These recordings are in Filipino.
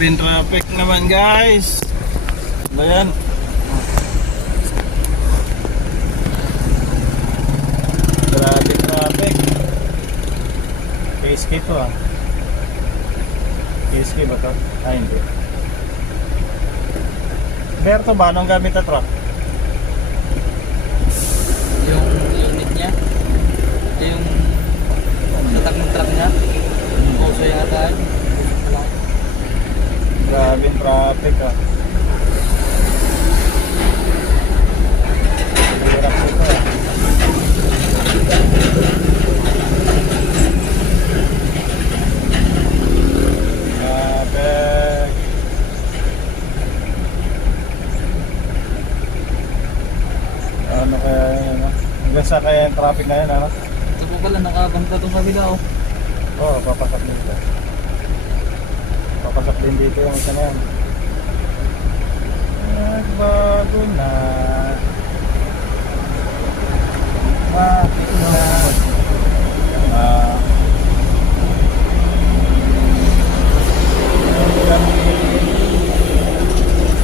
Grabe traffic naman guys. Ano yan? Grabe traffic. KSK to ah. KSK ba to? Ah hindi. Berto ba? Anong gamit na truck? Yung unit niya. Ito yung tatak ng truck niya. Puso yata. Grabe traffic ah. Hirap ito ah. Traffic. Ano kaya yun ano? Hanggang sa kaya yung traffic na yun ano? Ito po pala nakabangka itong kabila oh. Oo, papasak dito. Papasak din dito yung isa na yan. Nagbago na. Bakit na?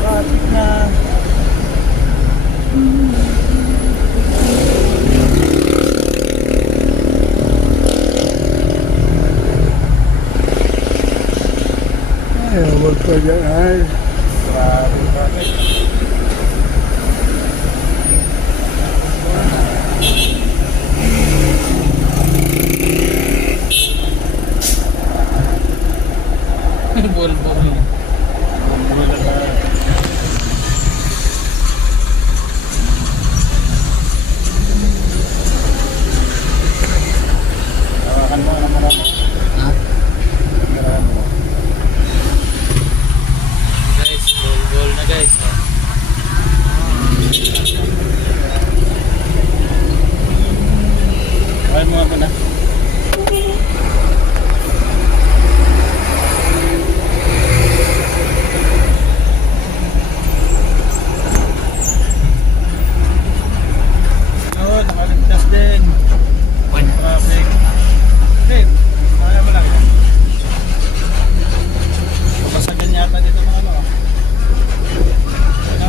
Bakit na? Huwag pa dyan ay. Grabe, bakit? Bol-bol. Tawakan mo naman ako. Ha? Tawakan mo. Guys, bol-bol na guys. Tawakan mo ako na. Oo, nakaligtas din. Traffic. Hindi, kaya mo lang yan. Papasagan yata dito ng ano. Ano?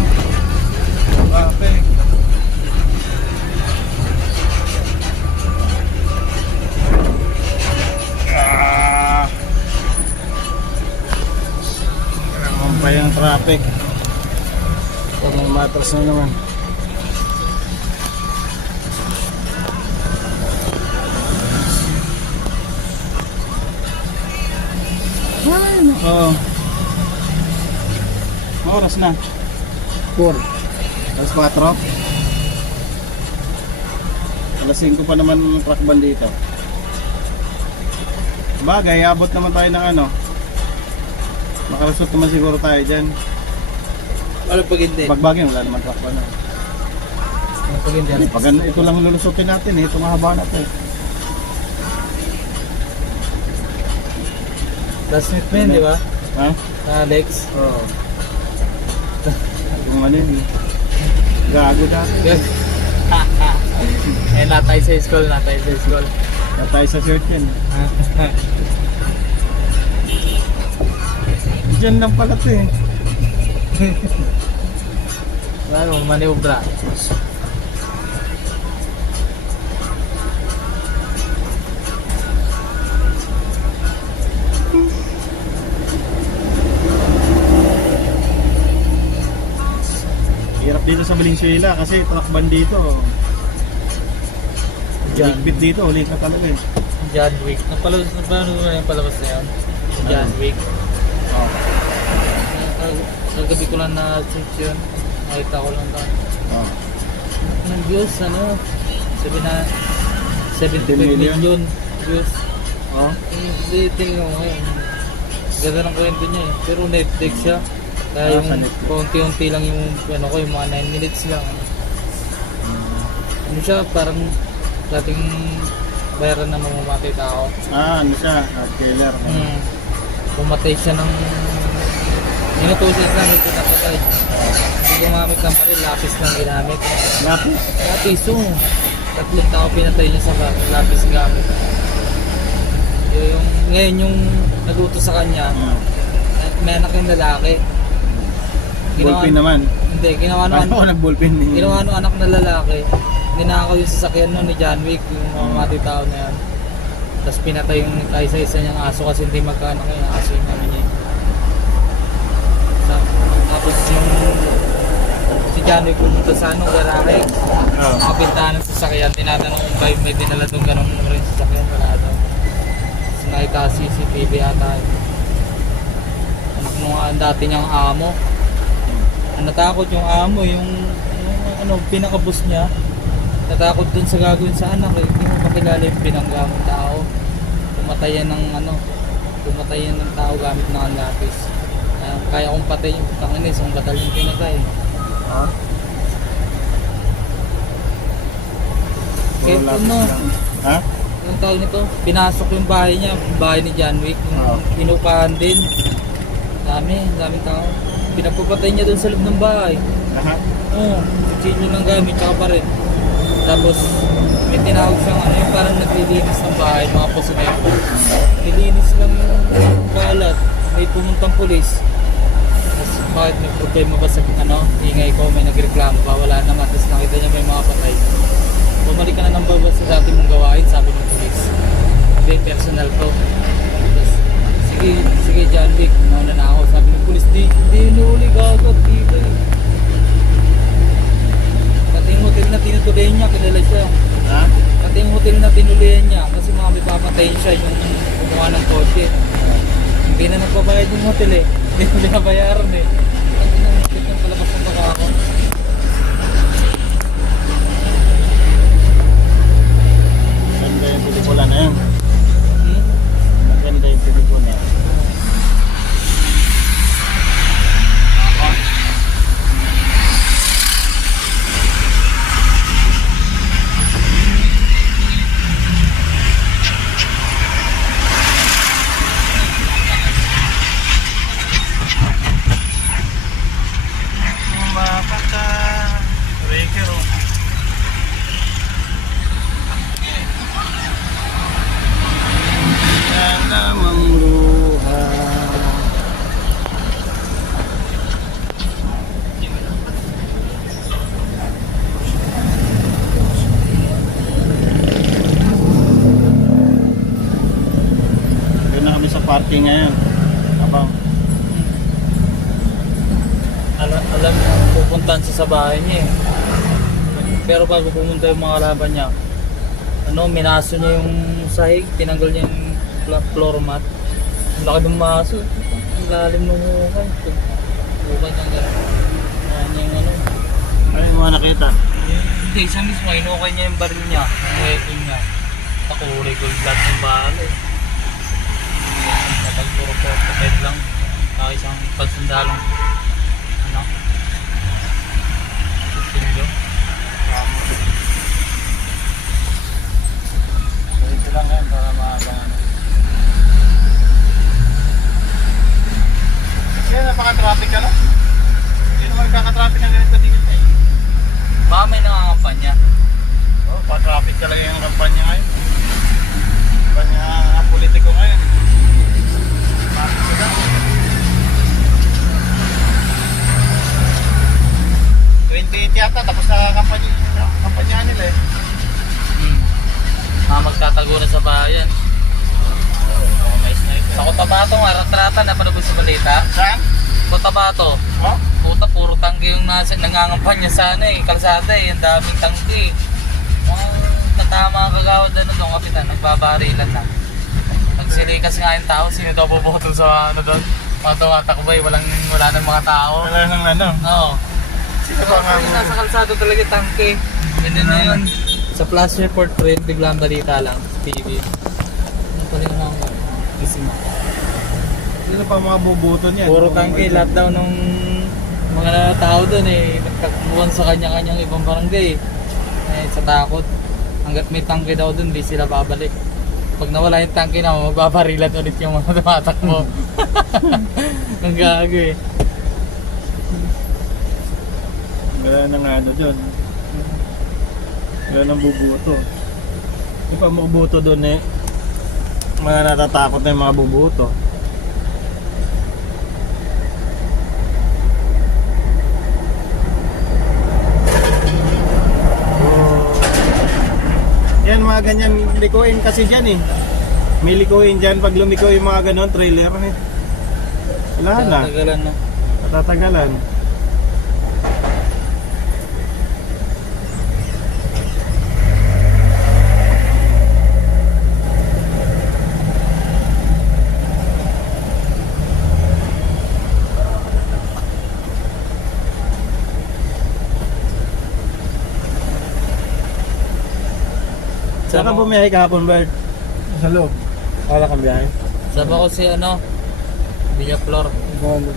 Traffic. Naman pa yung traffic. Pag may matras na naman. Oo. Oras na. 4. Alas 4. Alas 5 pa naman ang truck ban dito. Bagay, abot naman tayo ng ano. Makalusot naman siguro tayo dyan. Ano pag hindi? Pagbagay, wala naman truck ban. Ano pag hindi? Pag ito lang lulusutin natin eh. Ito mahaba na ito eh. Last night man, di ba? Ha? Alex. Oo. Kung ano yun eh. Gago na. Eh, natay sa school, natay sa school. Na tayo sa shirt yan. Diyan lang pala ito eh. Ano, maniobra. Hirap dito sa Valenzuela kasi truck ban dito. Higpit dito, ulit na talaga eh. John Wick. Napalabas na ba? Ano na yung palabas na yun? John Wick. Oh. Kagabi ko lang na-search yun. Nakita ko lang doon. Oh. Ng views, ano? Sabi na 75 million views. Oh. Hindi, tingin ko ngayon. Ganda ng kwento niya eh. Pero Netflix siya. Kaya sa yung Netflix. konti-unti lang yung, ano ko, yung mga 9 minutes lang. Ano siya, parang dating bayaran na mamamatay tao. Ano siya? Killer. Pumatay siya ng inutusan na may pinapatay. Hindi gumamit ng baril, lapis lang ginamit. Lapis? Lapis, oh. 3 tao pinatay niya sa lapis gamit. Yung, ngayon yung nagutos sa kanya, may anak yung lalaki. Ballpen naman. Hindi, ginawa Paano nung ko nag-ballpen din? ginawa nung anak na lalaki. Ninakaw yung sasakyan nun ni John Wick, yung mga mati tao na yan. Tapos pinatay yung kaisa-isa niyang aso kasi hindi magkaanak yung aso yung namin niya. Tapos yung si John Wick pumunta sa ano, garahe. Oo. Mga bintahan ng sasakyan, tinatanong kung kayo may dinala doon ganun mo rin sasakyan, wala daw. Tapos nakita CCTV ata. Anak nung dati niyang amo. Natakot yung amo, yung ano, pinaka-boss niya. Natakot dun sa gagawin sa anak eh. Hindi mo makilala yung pinanggamit tao. Pumatay yan ng ano, pumatay yan ng tao gamit ng lapis. Kaya kong patay yung tanginis, ang batal yung pinatay. Ha? Kaya Wala ano, lang. Ha? yung tawag nito, pinasok yung bahay niya, yung bahay ni John Wick, yung Oo. pinupahan din. Daming tao. Pinapapatay niya dun sa loob ng bahay. Aha. Oo, kutsilyo ng gamit, tsaka pa rin. Tapos, may tinawag siyang ano yung parang naglilinis ng bahay, mga pusinero. Nilinis lang yung balat, may pumuntang pulis. Tapos, bakit may problema ba sa ano, ingay ko, may nagreklamo ba, wala naman. Tapos nakita niya may mga patay. Bumalik ka na ng baba sa dati mong gawain, sabi ng pulis. Hindi, personal to. Tapos, sige John Wick, nauna na ako. Sabi ng pulis, di inuuli gagot dito eh. Pati yung hotel na tinutuloy niya, kilala siya. Ha? Pati yung hotel na tinuloyan niya, kasi mga may papatayin siya yung kumuha ng kotse. Hindi na nagpabayad yung hotel eh. Hindi na binabayaran eh. Pati na hotel yung palabas ng baka ako. Ganda yung pelikula na yun. Hmm? Maganda yung pelikula. Mapaka Rekero. Yan namang luha. Doon na kami sa parking ngayon. Abang. Alam niya, pupuntahan siya sa bahay niya eh. Pero bago pumunta yung mga laban niya, minaso niya yung sahig, tinanggal niya yung floor mat. Ang laki ng maso. Ang lalim ng hukay. Hukay niyang gano'n. Ayan niya yung ano. Ano yung mga nakita? Hindi, siya mismo, inukay niya yung baril niya. Yung weapon niya. Takuri ko lahat ng bala eh. Kapag puro portrait lang. Kaya isang pansandalong ano? Susilyo. Ito lang yan para maabangan. Kaya napaka-traffic ka no? Hindi naman kaka-traffic ng ganito dito eh. Baka may nangangampanya. Oh, pa-traffic talaga yung kampanya ngayon. Kampanya politiko ngayon. Traffic sila. 28 yata, tapos na kampanya nila eh. Magtatago na sa bayan. May sniper. Sa Cotabato nga, ratrata na palabas sa balita. Saan? Cotabato. Oh? Puta, puro tangke yung nangangampanya sa ano eh, kalsada eh, ang daming tangke. Natama ang kagawad na doon, kapitan, nagbabarilan na. Nagsilikas nga yung tao, sino daw bubutol sa ano doon? Mga tumatakbay, wala nang mga tao. Wala nang ano. Oo. Sino ba nga Yung nasa kalsada talaga yung tangke. Ganyan na yun. Sa flash report print, biglang balita lang sa TV. Ano pala yung mga gising? Sino pa mga bubuto niyan? Puro tangke, lahat daw nung mga tao doon eh, nagkakuhan sa kanya-kanyang ibang barangay. Eh, sa takot. Hanggat may tangke daw doon, di sila babalik. Pag nawala yung tangke na, magbabarilan ulit yung mga tumatakbo. Ang gago eh. Wala nang ano doon. Wala nang bubuto. Di pa mabubuto doon eh. Mga natatakot na yung mga bubuto. mga ganyan likuin kasi dyan eh. May likuin dyan pag lumiko yung mga ganon trailer eh. Wala na. Tatagalan na. Matatagalan. Saan ka bumiyahe kahapon, Bert? Sa loob. Wala kang biyahe? Sama ko si ano, Villa Flor. Balo.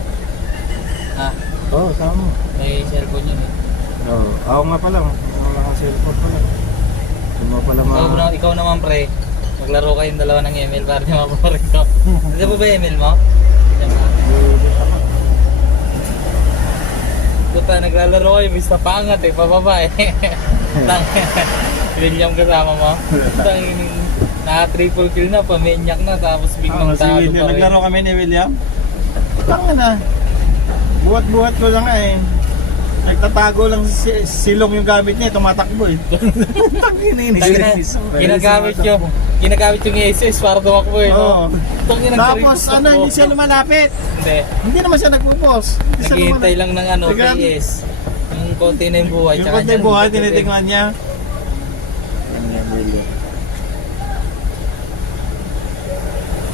Ah, Oo, sama mo. may cellphone yun eh. Oo, ako nga pala. Wala kang cellphone pala. Hindi mo pala Ikaw naman pre, maglaro kayong dalawa ng email para di mapaparin ko. Hindi mo ba yung email mo? Puta, naglalaro kayo, Mr. Pangat eh, pababa eh. William kasama mo. Naka-triple kill na, pamenyak na, tapos biglang Si talo William, pa rin. naglaro kami ni William. Tanga na. Buhat-buhat ko lang eh. Nagtatago lang silong yung gamit niya, tumatakbo eh. Ginagamit yung SS para tumakbo eh. Oo. No? Tapos ano, hindi siya lumalapit. Hindi naman siya nagpupos. Naghihintay lang ng ano, Nag- PS. Yung konti na yung buhay. Yung tsaka konti niyan, buhay, tinitingnan niya.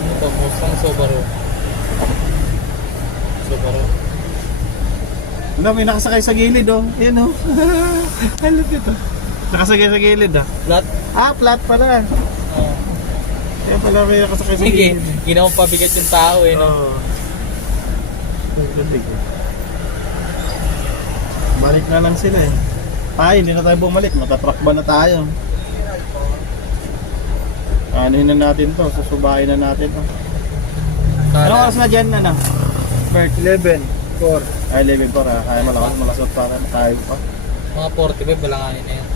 Ito, Mustang Subaru. Subaru. Wala, may nakasakay sa gilid oh. Yan oh. Halot ito. Nakasakay sa gilid ah. Flat. Flat pala. Oh. Kaya pala may nakasakay sa Sige, gilid. ginawa pabigat yung tao eh. No? Oo. Balik na lang sila eh. Hindi na tayo bumalik. Matatrack ba na tayo? Anuhin na natin to. Susubahin na natin to. Anong oras na dyan na? Bert? 11. 4. Ay, 11 pa ra. Kaya malasot para tayo pa. Mga 45, balanganin na yan.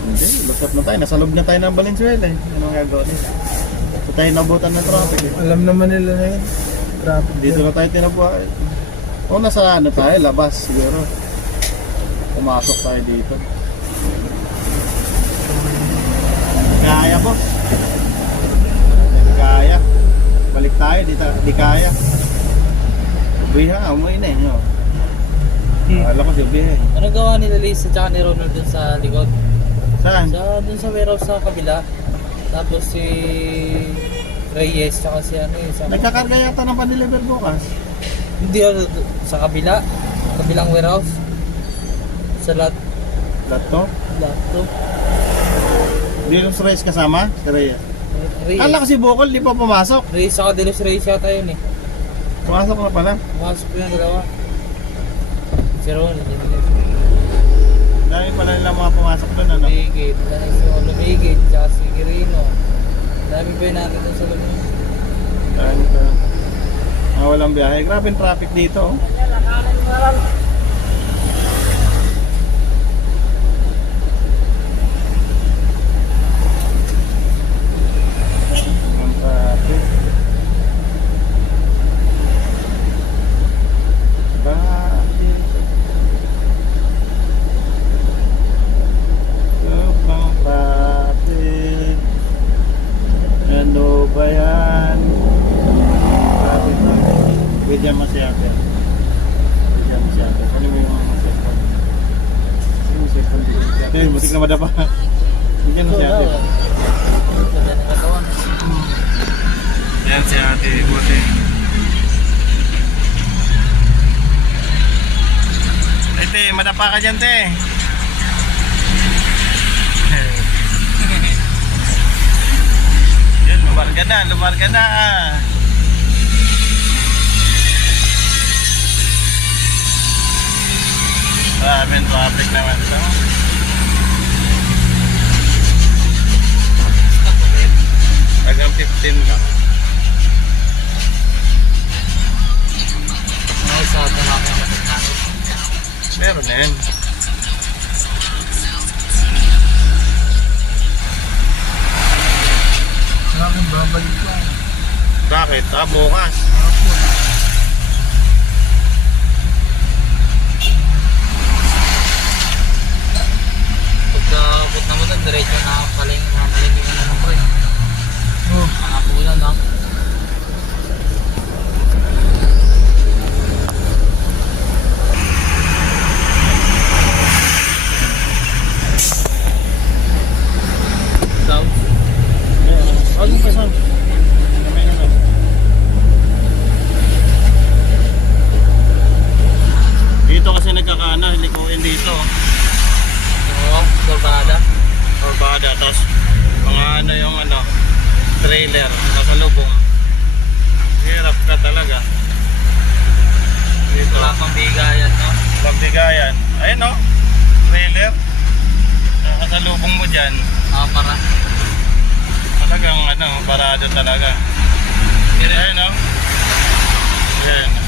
Hindi, lusot na tayo. Nasa loob na tayo ng Valenzuela eh. Anong gagawin nila? Ito tayo nabutan ng traffic eh. Alam naman nila na yun. Traffic. Dito na tayo tinabuhay. O nasa ano tayo, labas siguro. Pumasok tayo dito. Kaya po. Kaya. Balik tayo, di kaya. Biha, umuwi na eh. No? Akala ko si Biha. Anong gawa nila Lisa tsaka ni Ronald dun sa likod? Saan? Dun sa warehouse sa kabila. Tapos si Reyes tsaka si ano yung sa... Nagkakarga yata ng pan-deliver bukas. Hindi sa kabila. Kabilang warehouse. Sa lot. Lahat to? Lot to. Hindi yung Reyes kasama? Si Reyes. Reyes. Kala ko si Bocol, di pa pumasok. Reyes tsaka Delos Reyes yata yun eh. Pumasok na pala. Pumasok ko yung dalawa. Si Ronald. Dami pala nilang mga pumasok doon, ano? Lumigit. Si Lumigit. Tsaka si Quirino. Dami pa yun natin dun sa Lumigit. Dami pa. Walang biyahe. Grabe yung traffic dito, oh. Ang traffic. Bakit? Ang traffic. Ano ba yan? Traffic na. Pwede yan masyate. Pwede yan masyate. Ano mo yung cellphone? Ano yung cellphone dito? Masyate. Butik na madapa. Hindi yan masyate. Ganda ng katawan. Yan si ate, buti. Ay te, madapa ka dyan te. Yan, lumar ka na. Maraming traffic naman to. Hanggang 15 lang. Ano sa tamak ng Amerikano? Meron na yan. Maraming babalik lang. Bakit? Bukas. Pagka abot naman doon, diretso na paling no? Sounds. Huwag mo pa sound. Kamay na sound. Dito kasi nagkakana, likuin dito. Oo, kurbada. Orbada, tapos mga ano yung ano, trailer, kasalubong. Hirap ka talaga. Dito, Wala pang bigayan, no? pagbigayan. Ayun o, trailer. Kasalubong mo dyan. Para. Talagang ano, parado talaga. Pero Ayun o. Yan.